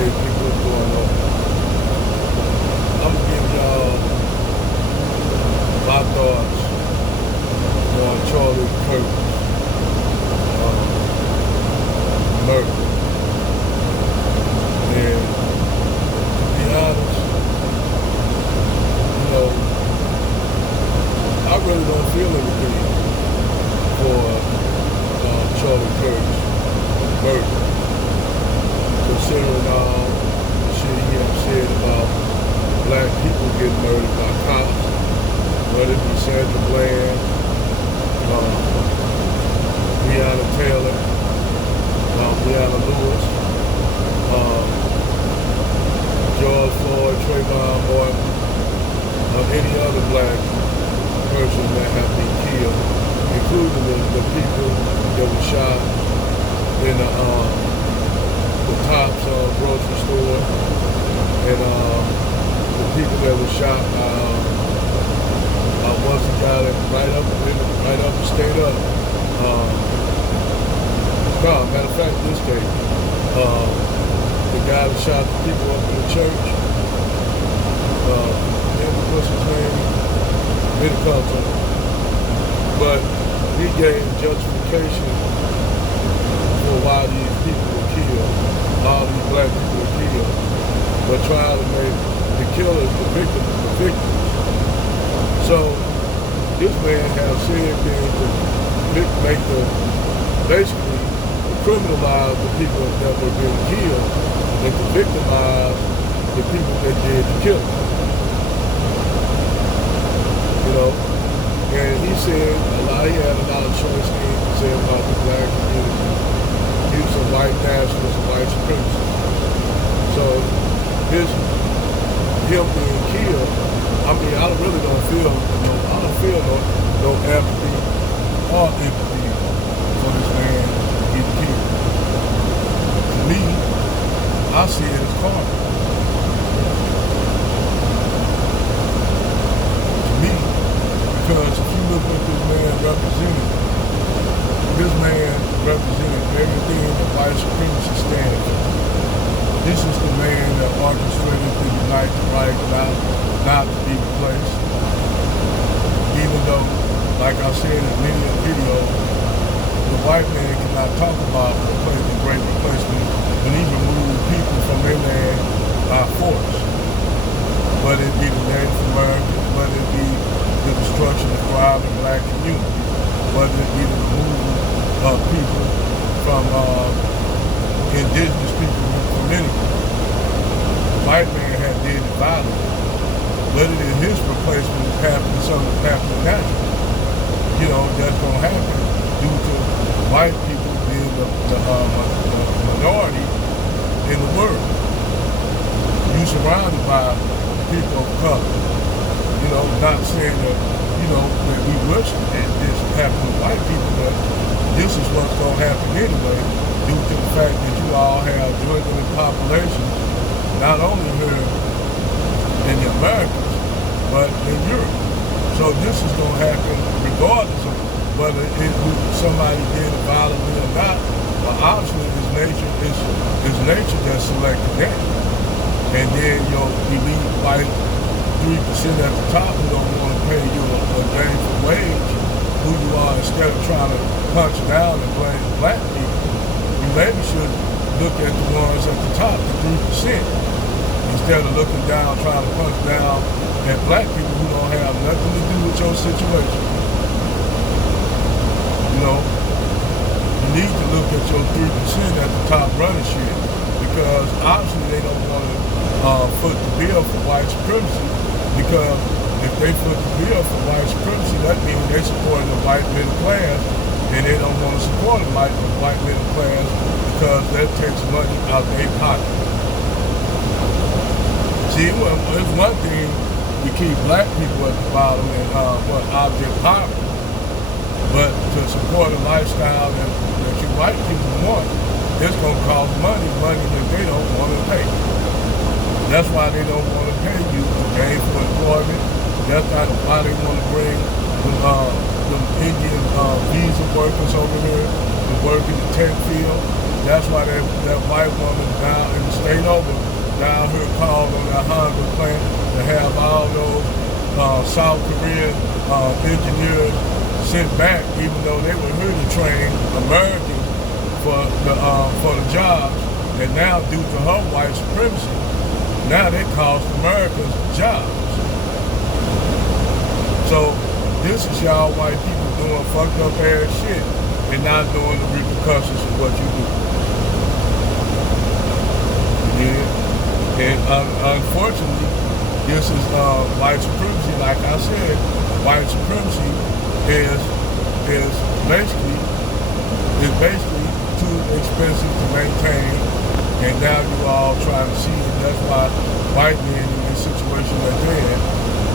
Hey, people, what's going on? I'm gonna give y'all my thoughts on Charlie Kerk murder. And to be honest, I really don't feel anything for Charlie Kerk's murder, considering all the shit he has said about black people getting murdered by cops, whether it be Sandra Bland, Breonna Taylor, Breonna Lewis, George Floyd, Trayvon Martin, or any other black person that have been killed, including the people that were shot in the Tops grocery store, and the people that were shot once he got it right up the state up. Matter of fact, this day, the guy that shot the people up in the church, what's his name? Didn't come to him. But he gave justification for why these people were killed, all these black people were killed, but trying to make the killers the victims. So this man has said things to make basically criminalize the people that were being killed and to victimize the people that did the killing. And he said he had a lot of choice things to say about the black community, use of white nationalists and white supremacists. So him being killed, I really don't feel no empathy or empathy for this man getting killed. To me, I see it as karma. Because if you look what this man represented everything that white supremacy stands for. This is the man that orchestrated the Unite the Right not to be replaced. Even though, like I said in many videos, the white man cannot talk about replacing great replacement when he removed people from their land by force. Whether it be the Native Americans, whether it be the destruction of thriving black communities, whether it be the removal of people from indigenous people from anywhere. The white man had did it violently. Whether it is his replacement is happening, something that's happening naturally. That's going to happen due to white people being the minority in the world. You surrounded by people of color. Not saying that, that we wish that this happened with white people, but this is what's going to happen anyway, due to the fact that you all have dwindling populations, not only here in the Americas, but in Europe. So this is going to happen regardless of whether somebody did it violently or not. But obviously it's nature that selected that. And then your elite white 3% at the top who don't want to pay you a gainful wage, who you are, instead of trying to punch down and blame black people, you maybe should look at the ones at the top, the 3%, instead of looking down, trying to punch down at black people who don't have nothing to do with your situation. You need to look at your 3% at the top running shit, because obviously they don't want to foot the bill for white supremacy. Because if they foot the bill for white supremacy, that means they're supporting the white middle class, and they don't want to support the white middle class because that takes money out of their pocket. See, it's one thing to keep black people at the bottom and object poverty, but to support a lifestyle that you white people want, it's going to cost money that they don't want to pay. That's why they don't want to pay you for gainful employment. That's why they want to bring the Indian visa workers over here to work in the tech field. That's why that white woman down in the state over down here called on that Honda plant to have all those South Korean engineers sent back, even though they were here to train Americans for the jobs. And now, due to her white supremacy, now they cost Americans jobs. So this is y'all white people doing fucked up ass shit and not knowing the repercussions of what you do. Yeah. And unfortunately, this is white supremacy. Like I said, white supremacy is basically too expensive to maintain, and now you all trying to see it. That's why white men in this situation that they're in.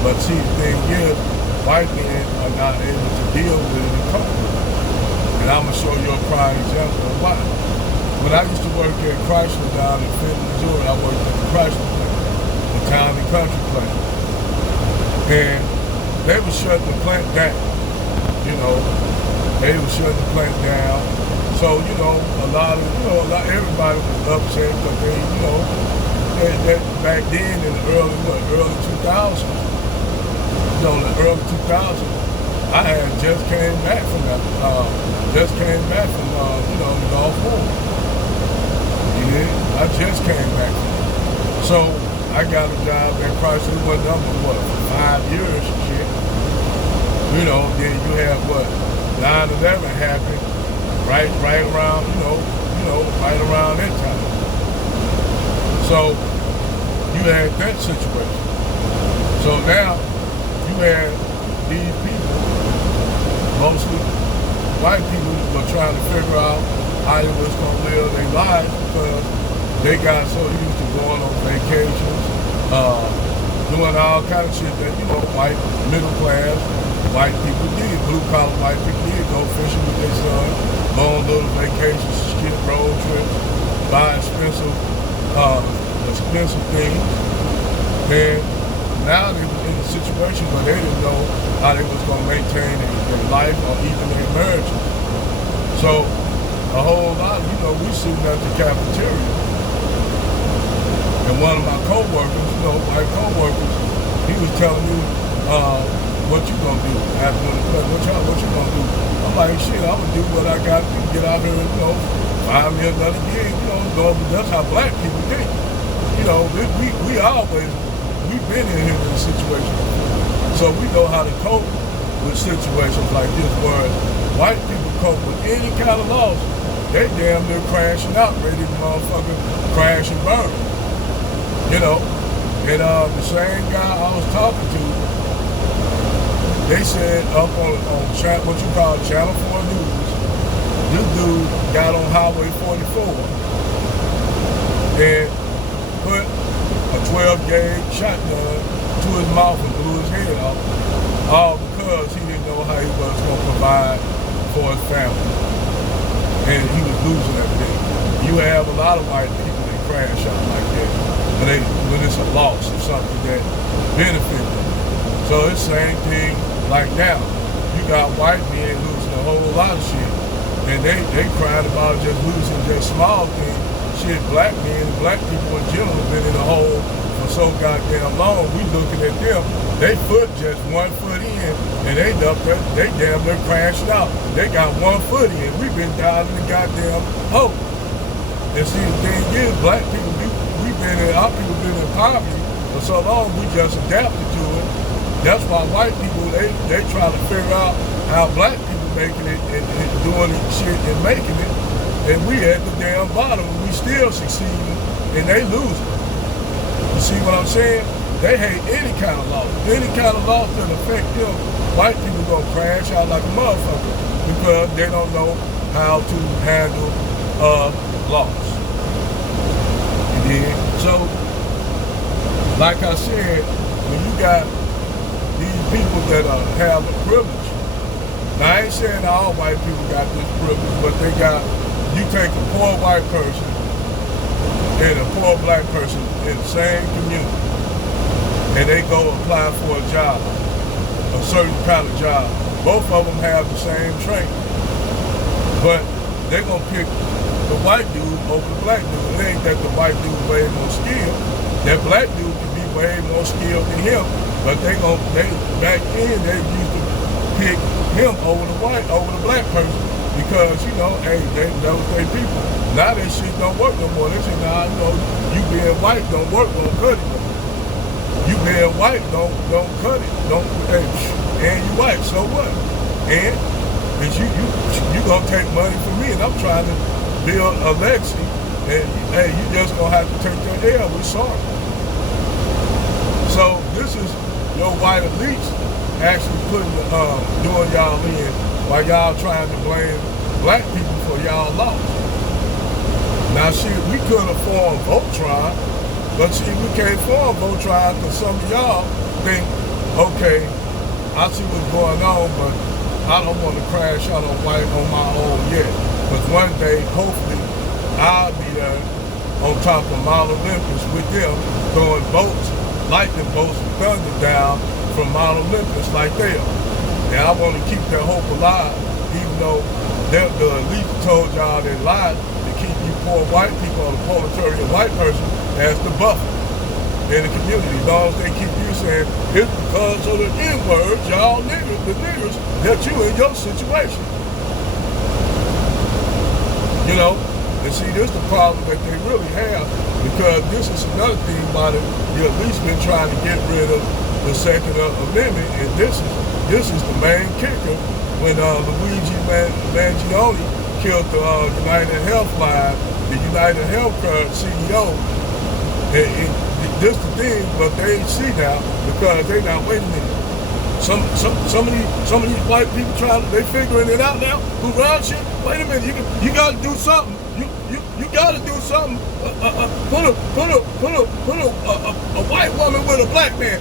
But see, the thing is, white men are not able to deal with it and cope with it. And I'm gonna show you a prime example of why. When I used to work at Chrysler down in Fenton, Missouri, I worked at the Chrysler plant, the town and country plant. And they were shutting the plant down. You know, they were shutting the plant down. So, you know, everybody was upset because they, you know, that back then in the early 2000s, you know, the early 2000s, I had just came back from that, you know, the Gulf War. Yeah, I just came back from it. So I got a job at Chrysler. It wasn't up for what, 5 years and shit. You know, then you have what, 9/11 happened right around, you know, right around that time. So you had that situation. So now you had these people, mostly white people, were trying to figure out how they was gonna live their lives because they got so used to going on vacations, doing all kind of shit that, you know, white middle class white people did, blue collar white people did, go fishing with their son, go on little vacations, skip road trips, buy expensive things. And now they were in a situation where they didn't know how they was gonna maintain their life or even their marriages. So a whole lot, you know, we sitting at the cafeteria, and one of my coworkers, you know, white coworkers, he was telling me, what you gonna do after the play? What you gonna do? I'm like, shit, I'm gonna do what I gotta do, get out here and, you know, find me another gig, you know, that's how black people think. You know, we've been in here in this situation. So we know how to cope with situations like this, where white people cope with any kind of loss. They damn near crashing out, ready to motherfucker crash and burn. You know, and the same guy I was talking to, they said up on what you call Channel 4 News, this dude got on Highway 44 and put a 12-gauge shotgun to his mouth and blew his head off, all because he didn't know how he was going to provide for his family. And he was losing everything. You have a lot of white people that crash out like that when it's a loss or something that benefits them. So it's the same thing like now. You got white men losing a whole lot of shit. And they crying about just losing just small things. Shit, black men and black people in general have been in a hole for so goddamn long. We looking at them. They foot just 1 foot in, and they damn near crashed out. They got 1 foot in. We've been down in the goddamn hole. And see, the thing is, black people, our people been in poverty for so long, we just adapted to it. That's why white people, they try to figure out how black people making it and doing it shit and making it. And we at the damn bottom, we still succeeding, and they losing. You see what I'm saying? They hate any kind of loss. Any kind of loss that affect them, white people gonna crash out like a motherfucker because they don't know how to handle loss. You dig? So, like I said, when you got these people that have the privilege, now I ain't saying all white people got this privilege, but they got, you take a poor white person and a poor black person in the same community, and they go apply for a job, a certain kind of job. Both of them have the same training, but they're gonna pick the white dude over the black dude. It ain't that the white dude way more skilled. That black dude can be way more skilled than him, but they back then they used to pick him over the black person because, you know, hey, that was their people. Now that shit don't work no more. They say, nah, you know, you being white don't work, don't cut it. You being white don't cut it. Hey, and you white, so what? And you gonna take money from me, and I'm trying to build a legacy, and hey, you just gonna have to take that L. We sorry. So this is your white elites actually doing y'all in while y'all trying to blame black people for y'all loss. Now, see, we could have formed Voltron, but see, we can't form Voltron because some of y'all think, okay, I see what's going on, but I don't want to crash out on white on my own yet. But one day, hopefully, I'll be there on top of Mount Olympus with them, throwing bolts, lightning bolts and thunder down from Mount Olympus like they are. And I want to keep that hope alive, even though the elite told y'all they lied to keep you poor white people, or the proletarian white person, as the buffer in the community. As long as they keep you saying, it's because of the N-words, y'all niggas, the niggers, that you in your situation. You know, and see, this is the problem that they really have, because this is another thing why the elites been trying to get rid of the Second Amendment, and this is the main kicker. When Luigi Mangione killed the United Health Line, the United Healthcare CEO, and this the thing, but they ain't see now because they not waiting a minute. Some of these white people they figuring it out now. Who run shit? Wait a minute, you gotta do something. You gotta do something. Put a white woman with a black man.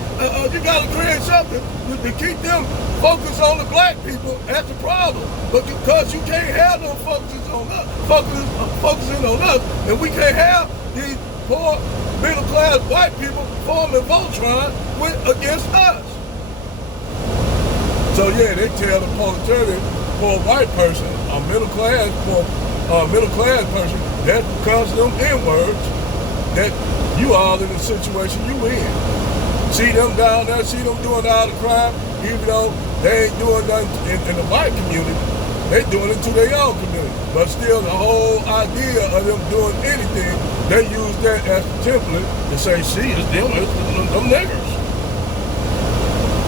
You gotta create something to keep them focused on the black people. That's the problem. But because you can't have them focusing on us, and we can't have these poor middle class white people forming Voltron against us. So yeah, they tell the proletariat poor white person, a middle class person, that because of them N-words, that you all in the situation you in. See them down there, see them doing all the crime, even though they ain't doing nothing in the white community, they doing it to their own community. But still, the whole idea of them doing anything, they use that as the template to say, see, it's them niggers.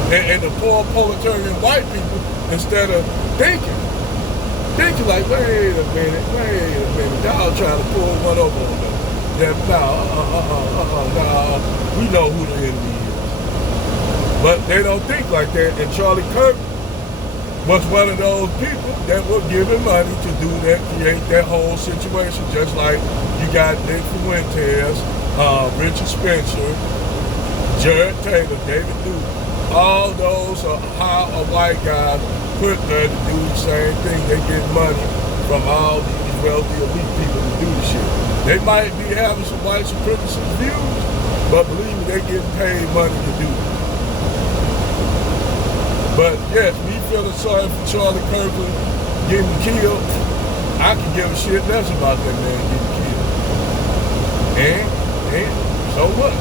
And the poor proletarian white people, instead of thinking like, wait a minute, y'all trying to pull one over on them. Nah, we know who the enemy is. But they don't think like that, and Charlie Kerk was one of those people that were giving money to do that, create that whole situation, just like you got Nick Fuentes, Richard Spencer, Jared Taylor, David Duke. All those are how a white guy put there to do the same thing. They get money from all these wealthy elite people to do the shit. They might be having some white supremacist views, but believe me, they getting paid money to do it. But yes, me feeling sorry for Charlie Kerk getting killed, I can give a shit less about that man getting killed. And so what?